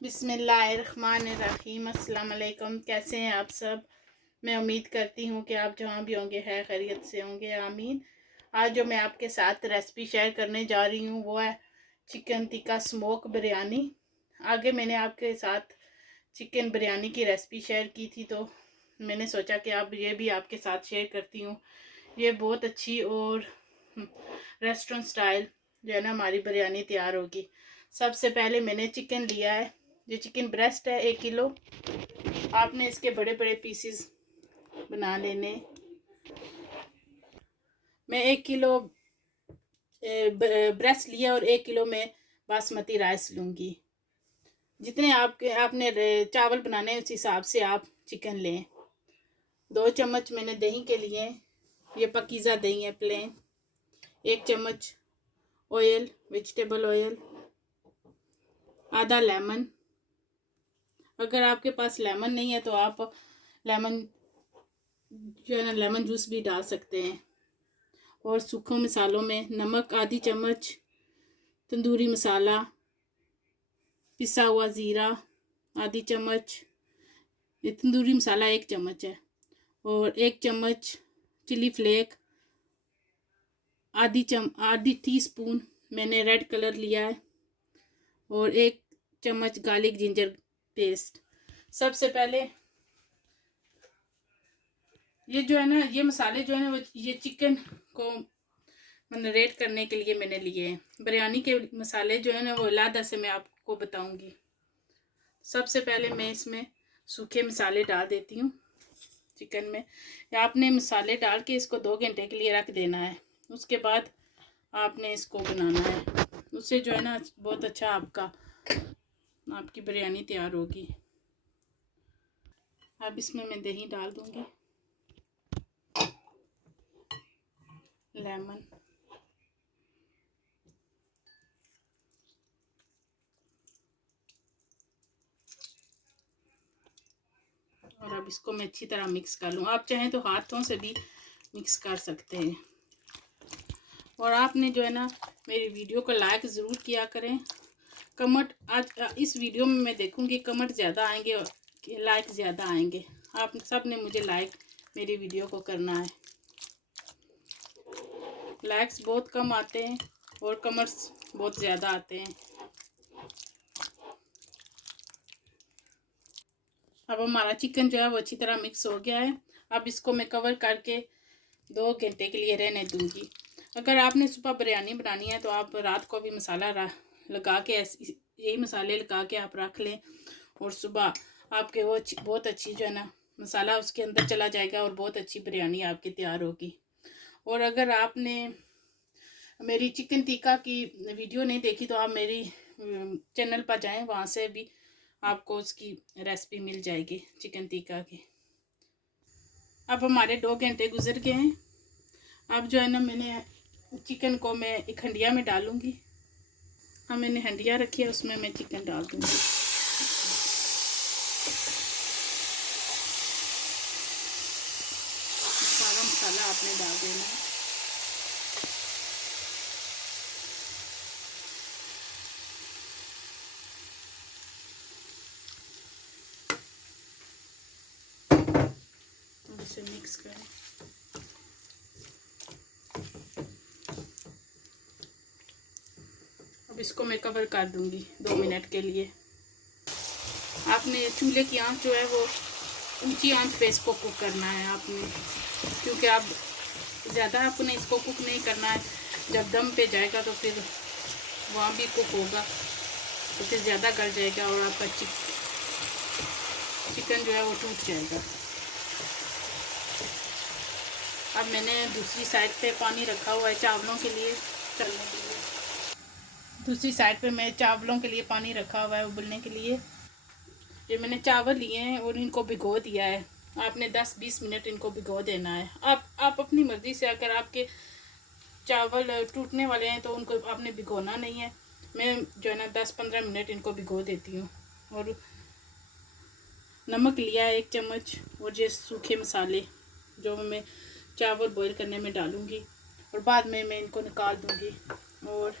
बिस्मिल्लाहिर्रहमानिर्रहीम। अस्सलाम वालेकुम। कैसे हैं आप सब? मैं उम्मीद करती हूँ कि आप जहाँ भी होंगे है खैरियत से होंगे, आमीन। आज जो मैं आपके साथ रेसिपी शेयर करने जा रही हूँ वो है चिकन टिक्का स्मोक बिरयानी। आगे मैंने आपके साथ चिकन बिरयानी की रेसिपी शेयर की थी, तो मैंने सोचा कि अब ये भी आपके साथ शेयर करती हूँ। ये बहुत अच्छी और रेस्टोरेंट स्टाइल जो है ना हमारी बिरयानी तैयार होगी। सबसे पहले मैंने चिकन लिया है, ये चिकन ब्रेस्ट है 1 किलो। आपने इसके बड़े बड़े पीसेस बना लेने। मैं 1 किलो ब्रेस्ट लिया और 1 किलो में बासमती राइस लूँगी। जितने आपने चावल बनाने उस हिसाब से आप चिकन लें। 2 चम्मच मैंने दही के लिए, ये पकीज़ा दही है प्लेन। 1 चम्मच ऑयल, वेजिटेबल ऑयल। आधा लेमन, अगर आपके पास लेमन नहीं है तो आप लेमन जो है ना लेमन जूस भी डाल सकते हैं। और सूखे मसालों में नमक आधी चम्मच, तंदूरी मसाला, पिसा हुआ ज़ीरा आधी चम्मच, ये तंदूरी मसाला 1 चम्मच है। और 1 चम्मच चिली फ्लेक, आधी टीस्पून मैंने रेड कलर लिया है। और 1 चम्मच गार्लिक जिंजर पेस्ट। सबसे पहले ये जो है ना ये मसाले जो है ना ये चिकन को मैरिनेट करने के लिए मैंने लिए हैं। बिरयानी के मसाले जो है ना वो अलग से मैं आपको बताऊंगी। सबसे पहले मैं इसमें सूखे मसाले डाल देती हूँ चिकन में। आपने मसाले डाल के इसको 2 घंटे के लिए रख देना है। उसके बाद आपने इसको बनाना है, उससे जो है ना बहुत अच्छा आपकी बिरयानी तैयार होगी। अब इसमें मैं दही डाल दूँगी, लेमन, और अब इसको मैं अच्छी तरह मिक्स कर लूँ। आप चाहें तो हाथों से भी मिक्स कर सकते हैं। और आपने जो है ना मेरी वीडियो को लाइक ज़रूर किया करें। कमेंट आज इस वीडियो में मैं देखूंगी कमेंट ज़्यादा आएंगे और लाइक ज़्यादा आएंगे। आप सब ने मुझे लाइक मेरी वीडियो को करना है। लाइक्स बहुत कम आते हैं और कमेंट्स बहुत ज़्यादा आते हैं। अब हमारा चिकन जो है वो अच्छी तरह मिक्स हो गया है। अब इसको मैं कवर करके 2 घंटे के लिए रहने दूंगी। अगर आपने सुबह बिरयानी बनानी है तो आप रात को भी मसाला लगा के यही मसाले लगा के आप रख लें, और सुबह आपके वो बहुत अच्छी जो है ना मसाला उसके अंदर चला जाएगा और बहुत अच्छी बिरयानी आपकी तैयार होगी। और अगर आपने मेरी चिकन टिक्का की वीडियो नहीं देखी तो आप मेरी चैनल पर जाएं, वहाँ से भी आपको उसकी रेसिपी मिल जाएगी चिकन टिक्का की। अब हमारे 2 घंटे गुजर गए हैं। अब जो है ना मैंने चिकन को मैं एक हंडिया में डालूंगी। हाँ, मैंने हंडिया रखी है, उसमें मैं चिकन डाल दूंगी। सारा मसाला आपने डाल देना है। इसे मिक्स करें। अब इसको मैं कवर कर दूंगी 2 मिनट के लिए। आपने चूल्हे की आंच जो है वो ऊंची आंच पे इसको कुक करना है आपने, क्योंकि आप ज़्यादा आपने इसको कुक नहीं करना है। जब दम पे जाएगा तो फिर वहाँ भी कुक होगा तो फिर ज़्यादा गल जाएगा और आपका चिकन जो है वो टूट जाएगा। अब मैंने दूसरी साइड पे पानी रखा हुआ है चावलों के लिए चलने के लिए। दूसरी साइड पे मैं चावलों के लिए पानी रखा हुआ है उबलने के लिए। ये मैंने चावल लिए हैं और इनको भिगो दिया है। आपने 10-20 मिनट इनको भिगो देना है। आप अपनी मर्ज़ी से, अगर आपके चावल टूटने वाले हैं तो उनको आपने भिगोना नहीं है। मैं जो है ना 10-15 मिनट इनको भिगो देती हूँ। और नमक लिया है 1 चम्मच, और ये सूखे मसाले जो मैं चावल बॉईल करने में डालूँगी और बाद में मैं इनको निकाल दूँगी। और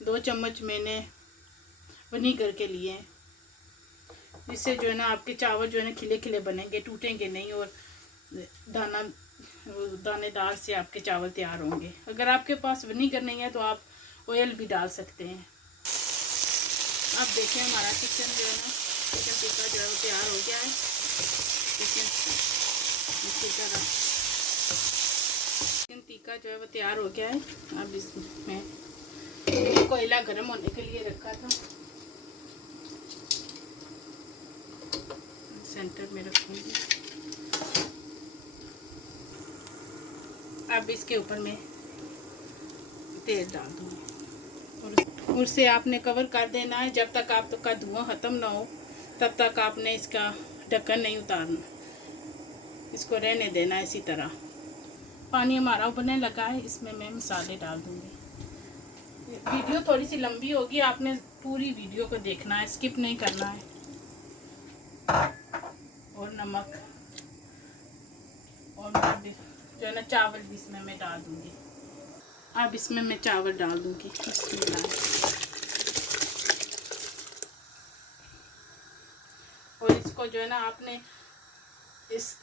2 चम्मच मैंने विनीगर के लिए, जिससे जो है ना आपके चावल जो है ना खिले खिले बनेंगे, टूटेंगे नहीं और दानेदार से आपके चावल तैयार होंगे। अगर आपके पास विनीगर नहीं है तो आप ऑयल भी डाल सकते हैं। अब देखिए हमारा चिकन जो है ना, चिकन टिक्का जो है वो तैयार हो गया है। चिकन टिक्का जो है वो तैयार हो गया है। अब इसमें कोयला गर्म होने के लिए रखा था, सेंटर में रखूंगी। अब इसके ऊपर मैं तेल डाल दूँगी और उसे आपने कवर कर देना है। जब तक आप का धुआं ख़त्म ना हो तब तक आपने इसका ढक्कन नहीं उतारना, इसको रहने देना इसी तरह। पानी हमारा उबलने लगा है, इसमें मैं मसाले डाल दूँगी। वीडियो थोड़ी सी लंबी होगी, आपने पूरी वीडियो को देखना है, स्किप नहीं करना है। और नमक और जो है ना चावल भी इसमें मैं डाल दूँगी। अब इसमें मैं चावल डाल दूँगी। और इसको जो है ना आपने इस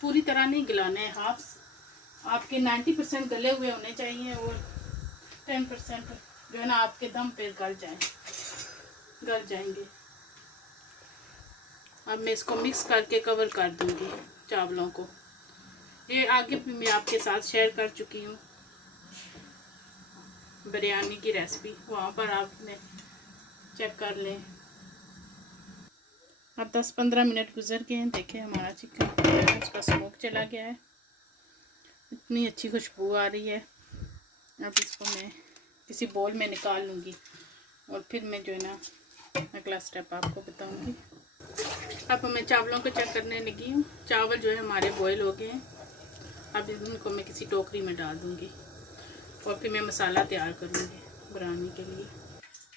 पूरी तरह नहीं गलाना है, हाफ आपके 90% गले हुए होने चाहिए और 10% जो है ना आपके दम पे गल जाएंगे। अब मैं इसको मिक्स करके कवर कर दूँगी चावलों को। ये आगे भी मैं आपके साथ शेयर कर चुकी हूँ बिरयानी की रेसिपी, वहाँ पर आपने चेक कर लें। अब 10-15 मिनट गुजर गए हैं। देखिए हमारा चिकन उसका स्मोक चला गया है, इतनी अच्छी खुशबू आ रही है। अब इसको मैं किसी बोल में निकाल लूँगी और फिर मैं जो है ना अगला स्टेप आपको बताऊँगी। अब मैं चावलों को चेक करने लगी हूँ। चावल जो है हमारे बॉईल हो गए हैं। अब इनको मैं किसी टोकरी में डाल दूँगी और फिर मैं मसाला तैयार करूँगी बिरयानी के लिए।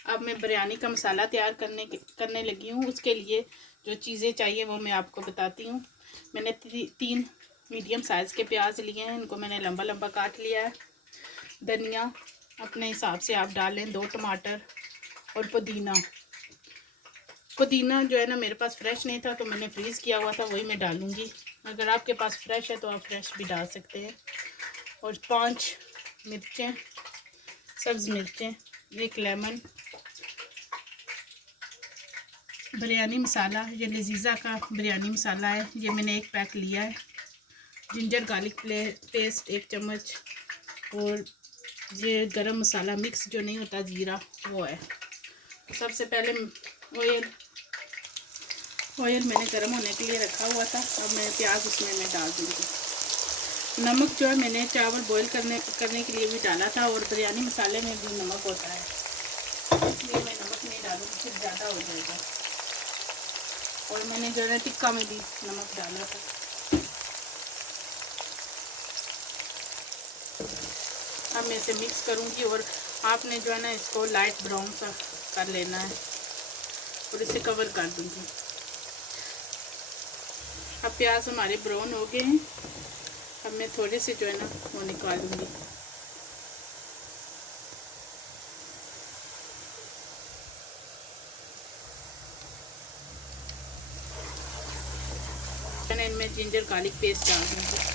अब मैं बिरयानी का मसाला तैयार करने लगी हूँ। उसके लिए जो चीज़ें चाहिए वो मैं आपको बताती हूँ। मैंने 3 मीडियम साइज़ के प्याज लिए हैं, इनको मैंने लंबा लंबा काट लिया है। धनिया अपने हिसाब से आप डालें, 2 टमाटर और पुदीना जो है ना मेरे पास फ्रेश नहीं था तो मैंने फ्रीज़ किया हुआ था, वही मैं डालूँगी। अगर आपके पास फ्रेश है तो आप फ्रेश भी डाल सकते हैं। और 5 मिर्चें, सब्ज़ मिर्चें, 1 लेमन, बिरयानी मसाला, ये लजीज़ा का बिरयानी मसाला है, ये मैंने 1 पैक लिया है। जिंजर गार्लिक पेस्ट 1 चम्मच और ये गरम मसाला मिक्स जो नहीं होता जीरा, वो है। तो सबसे पहले ऑयल मैंने गर्म होने के लिए रखा हुआ था। अब मैं प्याज उसमें मैं डाल दूँगी। नमक जो है मैंने चावल बॉईल करने के लिए भी डाला था और बिरयानी मसाले में भी नमक होता है, इसलिए मैं नमक नहीं डालूँगी, फिर ज़्यादा हो जाएगा। और मैंने जो है टिक्का में भी नमक डाला था। अब मैं इसे मिक्स करूँगी और आपने जो है ना इसको लाइट ब्राउन सा कर लेना है और इसे कवर कर दूँगी। अब प्याज हमारे ब्राउन हो गए हैं। अब मैं थोड़े से जो है ना वो निकालूँगी। मैंने इनमें जिंजर गार्लिक पेस्ट डाल दूँगी।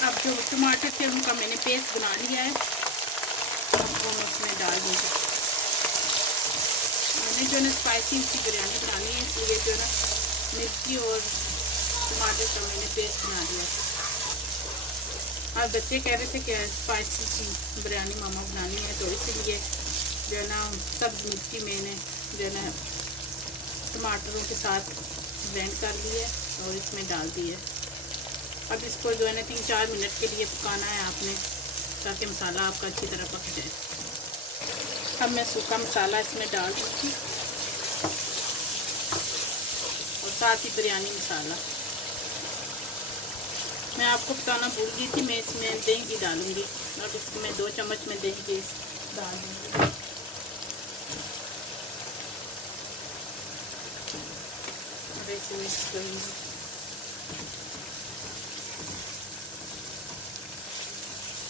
अब जो टमाटर थे उनका मैंने पेस्ट बना लिया है, वो मैं इसमें डाल दूँगी। मैंने जो है ना स्पाइसी सी बिरयानी बनानी है, इसलिए जो है ना मिर्ची और टमाटर का मैंने पेस्ट बना दिया था। और बच्चे कह रहे थे कि स्पाइसी सी बिरयानी मामा बनानी है, तो इसीलिए जो है ना सब्ज़ मिर्ची मैंने जो है ना टमाटरों के साथ ब्लेंड कर ली है और इसमें डाल दी है। अब इसको जो है ना 3-4 मिनट के लिए पकाना है आपने, ताकि मसाला आपका अच्छी तरह पक जाए। अब मैं सूखा मसाला इसमें डाल दूँगी और साथ ही बिरयानी मसाला। मैं आपको बताना भूल गई थी, मैं इसमें दही डालूँगी। अब इसको मैं 2 चम्मच में दही डाल दूँगी। और से मिक्स करूँगी।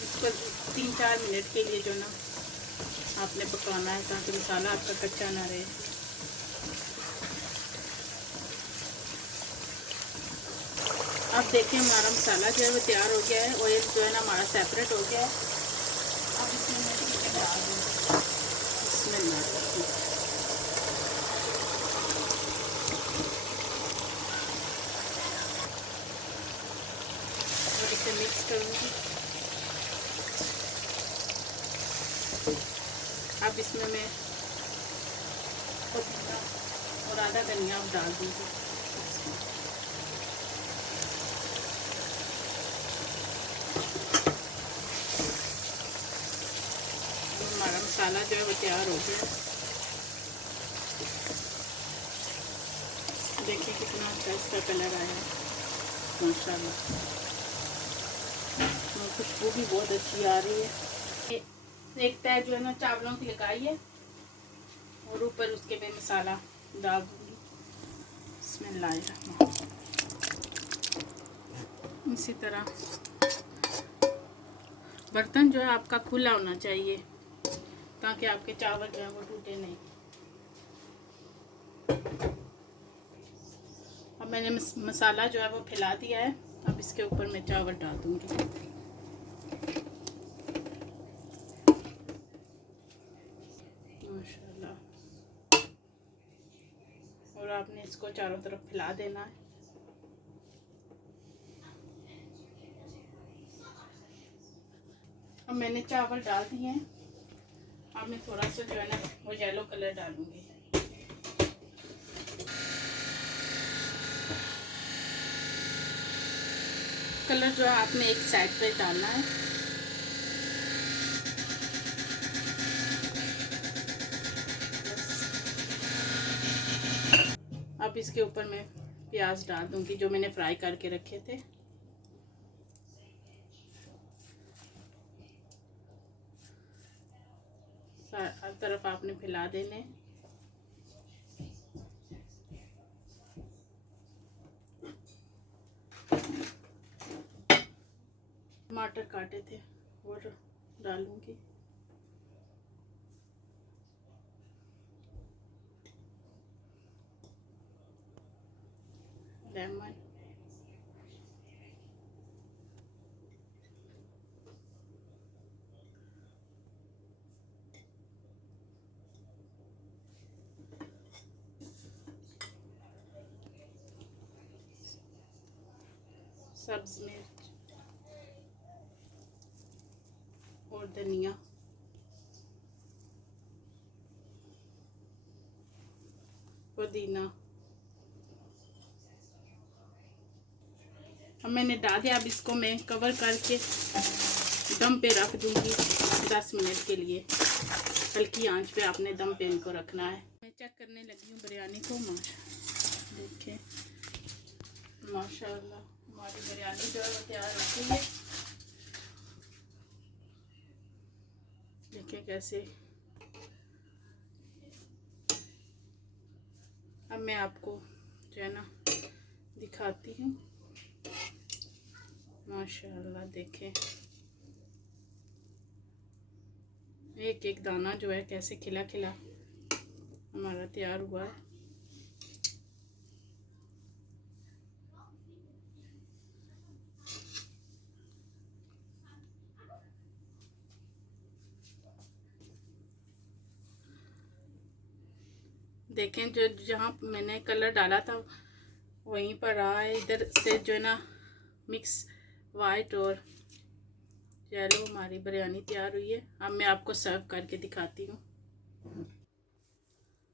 इसको 3-4 मिनट के लिए जो ना आपने पकाना है, ताकि मसाला आपका कच्चा ना रहे। अब देखिए हमारा मसाला जो है वो तैयार हो गया है। ऑयल जो है ना हमारा सेपरेट हो गया है। अब इसमें मैं चिकन डाल दूँगी। इसमें और इसे मिक्स करूँगी। अब इसमें मैं पुदीना और आधा धनिया डाल दूँगी। हमारा मसाला जो है वो तैयार हो गया। देखिए कितना अच्छा इसका कलर आया है माशाल्लाह। खुशबू भी बहुत अच्छी आ रही है। एक तय जो है ना चावलों की लगाई है और ऊपर उसके पे मसाला डाल दूँगी। बिस्मिल्लाह। इसी तरह बर्तन जो है आपका खुला होना चाहिए, ताकि आपके चावल जो है वो टूटे नहीं। अब मैंने मसाला जो है वो फैला दिया है। अब इसके ऊपर मैं चावल डाल दूँगी। माशाल्लाह। और आपने इसको चारों तरफ फैला देना है। अब मैंने चावल डाल दिए हैं। अब मैं थोड़ा सा जो है ना वो येलो कलर डालूँगी। कलर जो है आपने एक साइड पे डालना है। अब इसके ऊपर मैं प्याज डाल दूंगी जो मैंने फ्राई करके रखे थे। हर तरफ आपने फैला देने। टमाटर काटे थे वो डालूंगी। लेमन, सब्ज मिर्च और धनिया, पुदीना। अब मैंने डाल दिया। अब इसको मैं कवर करके दम पे रख दूंगी 10 मिनट के लिए। हल्की आंच पे आपने दम पे इनको रखना है। मैं चेक करने लगी हूँ बिरयानी को। देखिए माशाल्लाह हमारी बिरयानी जो है वो तैयार हो गई है। देखिए कैसे। अब मैं आपको जो है ना दिखाती हूँ। माशाल्लाह देखें एक एक दाना जो है कैसे खिला खिला हमारा तैयार हुआ है। देखें जो जहाँ मैंने कलर डाला था वहीं पर रहा है। इधर से जो है ना मिक्स वाइट और येलो हमारी बिरयानी तैयार हुई है। अब मैं आपको सर्व करके दिखाती हूँ।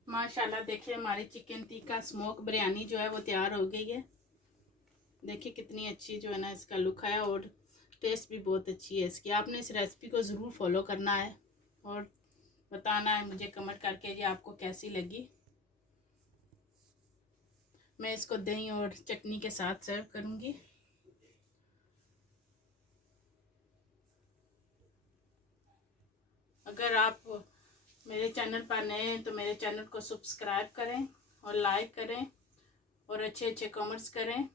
माशाल्लाह देखिए हमारी चिकन टिक्का स्मोक बिरयानी जो है वो तैयार हो गई है। देखिए कितनी अच्छी जो है ना इसका लुक है और टेस्ट भी बहुत अच्छी है इसकी। आपने इस रेसिपी को ज़रूर फॉलो करना है और बताना है मुझे कमेंट करके ये आपको कैसी लगी। मैं इसको दही और चटनी के साथ सर्व करूँगी। अगर आप मेरे चैनल पर नए हैं तो मेरे चैनल को सब्सक्राइब करें और लाइक करें और अच्छे अच्छे कमेंट्स करें।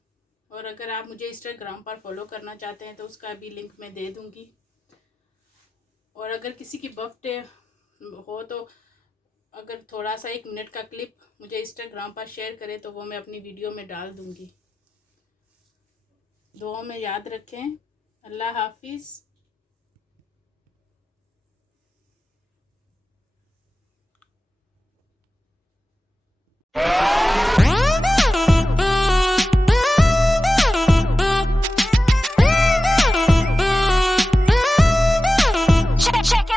और अगर आप मुझे इंस्टाग्राम पर फॉलो करना चाहते हैं तो उसका भी लिंक मैं दे दूँगी। और अगर किसी की बर्थडे हो तो अगर थोड़ा सा 1 मिनट का क्लिप मुझे इंस्टाग्राम पर शेयर करें तो वो मैं अपनी वीडियो में डाल दूँगी। दुआ में याद रखें। अल्लाह हाफिज़।